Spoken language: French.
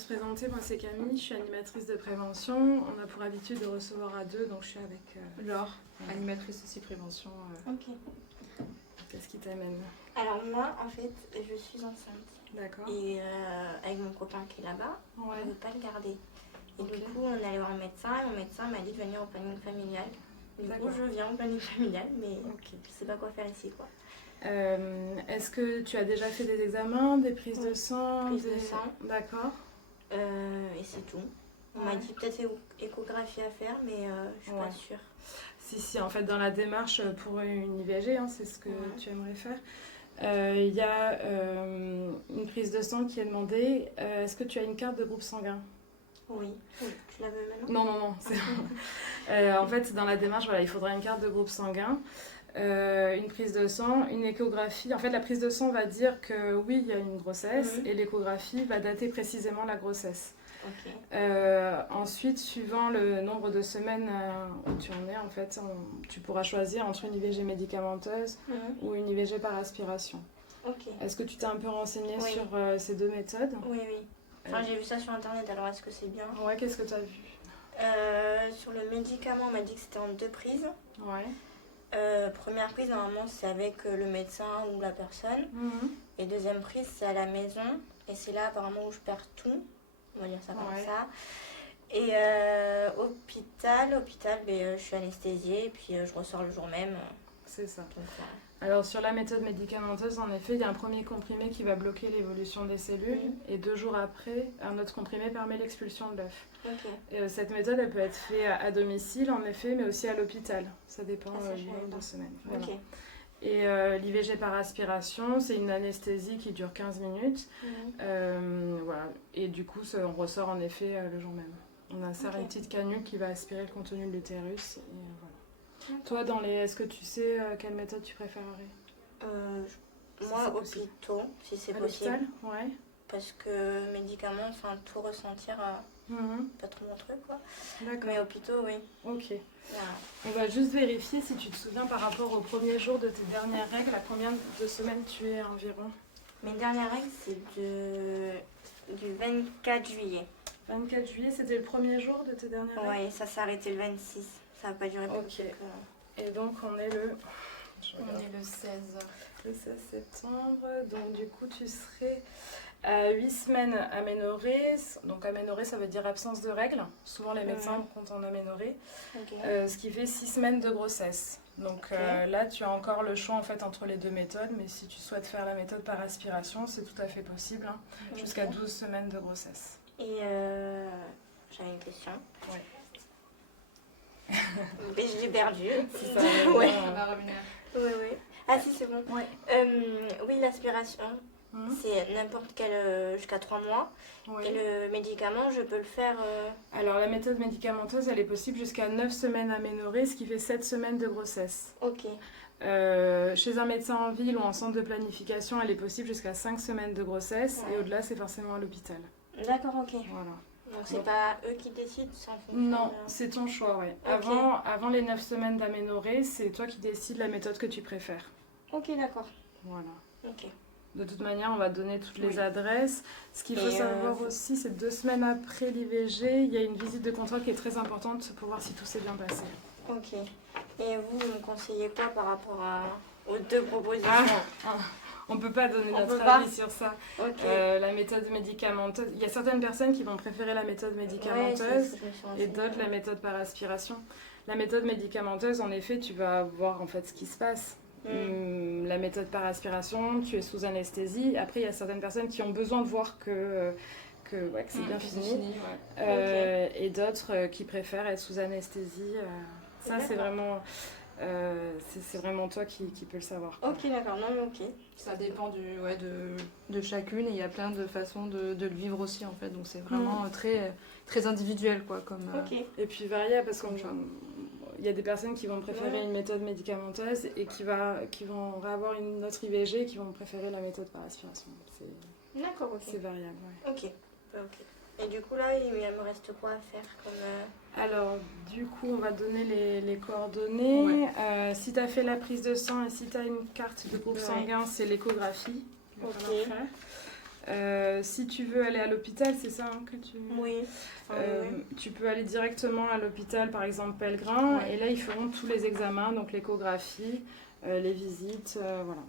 se présenter, moi c'est Camille, je suis animatrice de prévention. On a pour habitude de recevoir à deux, donc je suis avec Laure, animatrice aussi prévention. Ok. Qu'est-ce qui t'amène? Alors moi, en fait, je suis enceinte. D'accord. Et avec mon copain qui est là-bas, on ne veut pas le garder. Et du coup, on est allé voir un médecin et mon médecin m'a dit de venir au planning familial. Du coup, je viens au planning familial, mais je sais pas quoi faire ici, quoi. Est-ce que tu as déjà fait des examens, des prises de sang? Prise de sang. D'accord. Et c'est tout. On m'a dit peut-être échographie à faire, mais je suis pas sûre. Si, en fait, dans la démarche pour une IVG, c'est ce que tu aimerais faire. Il y a une prise de sang qui est demandée. Est-ce que tu as une carte de groupe sanguin? Oui. Tu la veux maintenant? Non. En fait, dans la démarche, il faudra une carte de groupe sanguin, une prise de sang, une échographie. En fait, la prise de sang va dire que oui, il y a une grossesse et l'échographie va dater précisément la grossesse. Ensuite, suivant le nombre de semaines où tu en es, en fait, tu pourras choisir entre une IVG médicamenteuse ou une IVG par aspiration. Est-ce que tu t'es un peu renseignée sur ces deux méthodes? Oui. Enfin, j'ai vu ça sur internet, alors est-ce que c'est bien? Ouais, qu'est-ce que tu as vu? Sur le médicament, on m'a dit que c'était en 2 prises. Première prise, normalement, c'est avec le médecin ou la personne. Et deuxième prise, c'est à la maison. Et c'est là, apparemment, où je perds tout. On va dire ça comme ça. Et hôpital, je suis anesthésiée et puis je ressors le jour même. C'est ça. Donc, alors sur la méthode médicamenteuse, en effet, il y a un premier comprimé qui va bloquer l'évolution des cellules et 2 jours après, un autre comprimé permet l'expulsion de l'œuf. Cette méthode, elle peut être faite à domicile, en effet, mais aussi à l'hôpital. Ça dépend du nombre de semaines. Voilà. Et l'IVG par aspiration, c'est une anesthésie qui dure 15 minutes. Voilà. Et du coup, on ressort en effet le jour même. On insère une petite canule qui va aspirer le contenu de l'utérus. Et voilà. Toi, est-ce que tu sais quelle méthode tu préférerais? Moi, hôpitaux, si c'est possible. Ouais. Parce que médicaments, enfin, tout ressentir, pas trop mon truc, quoi. D'accord. Mais hôpitaux, oui. Ok. Voilà. On va juste vérifier si tu te souviens par rapport au premier jour de tes dernières règles, à combien de semaines tu es environ? Mes dernières règles, c'est du 24 juillet. 24 juillet, c'était le premier jour de tes dernières règles? Oui, ça s'est arrêté le 26. Ça n'a pas duré plus. Et donc, on est le 16. Le 16 septembre. Donc, du coup, tu serais à 8 semaines aménorrhée. Donc, aménorrhée, ça veut dire absence de règles. Souvent, les médecins comptent en aménorrhée. Ce qui fait 6 semaines de grossesse. Donc, là, tu as encore le choix en fait entre les deux méthodes. Mais si tu souhaites faire la méthode par aspiration, c'est tout à fait possible. Jusqu'à 12 semaines de grossesse. Et j'avais une question. Ouais. Mais je l'ai perdu. Si ça va revenir. Oui. Ah si, c'est bon. Oui, l'aspiration, c'est n'importe quel jusqu'à 3 mois. Et le médicament, je peux le faire... Alors, la méthode médicamenteuse, elle est possible jusqu'à 9 semaines aménorrhée, ce qui fait 7 semaines de grossesse. Chez un médecin en ville ou en centre de planification, elle est possible jusqu'à 5 semaines de grossesse. Et au-delà, c'est forcément à l'hôpital. D'accord, ok. Voilà. Donc c'est pas eux qui décident, c'est en fonction Non, c'est ton choix, ouais. Avant les 9 semaines d'aménorrhée, c'est toi qui décides la méthode que tu préfères. Ok, d'accord. Voilà. Ok. De toute manière, on va donner toutes les adresses. Ce qu'il faut savoir aussi, c'est 2 semaines après l'IVG, il y a une visite de contrôle qui est très importante pour voir si tout s'est bien passé. Ok. Et vous me conseillez quoi par rapport aux 2 propositions? On ne peut pas donner notre avis sur ça. La méthode médicamenteuse, il y a certaines personnes qui vont préférer la méthode médicamenteuse et d'autres la méthode par aspiration. La méthode médicamenteuse, en effet, tu vas voir en fait ce qui se passe. La méthode par aspiration, tu es sous anesthésie. Après, il y a certaines personnes qui ont besoin de voir que c'est bien fini. Et d'autres qui préfèrent être sous anesthésie. Ça, c'est vraiment... c'est vraiment toi qui peux le savoir. Ok, d'accord. Non, mais ok. Ça dépend de chacune et il y a plein de façons de le vivre aussi, en fait. Donc, c'est vraiment très, très individuel, quoi. Et puis variable, parce qu'il y a des personnes qui vont préférer une méthode médicamenteuse et qui vont avoir une autre IVG et qui vont préférer la méthode par aspiration. D'accord, ok. C'est variable, Ok. Et du coup, là, il me reste quoi à faire comme... Alors, du coup, on va donner les coordonnées. Si tu as fait la prise de sang et si tu as une carte de groupe sanguin, c'est l'échographie qu'il va falloir faire. Si tu veux aller à l'hôpital, c'est ça que tu... Oui. Tu peux aller directement à l'hôpital, par exemple Pellegrin, et là ils feront tous les examens, donc l'échographie, les visites, voilà.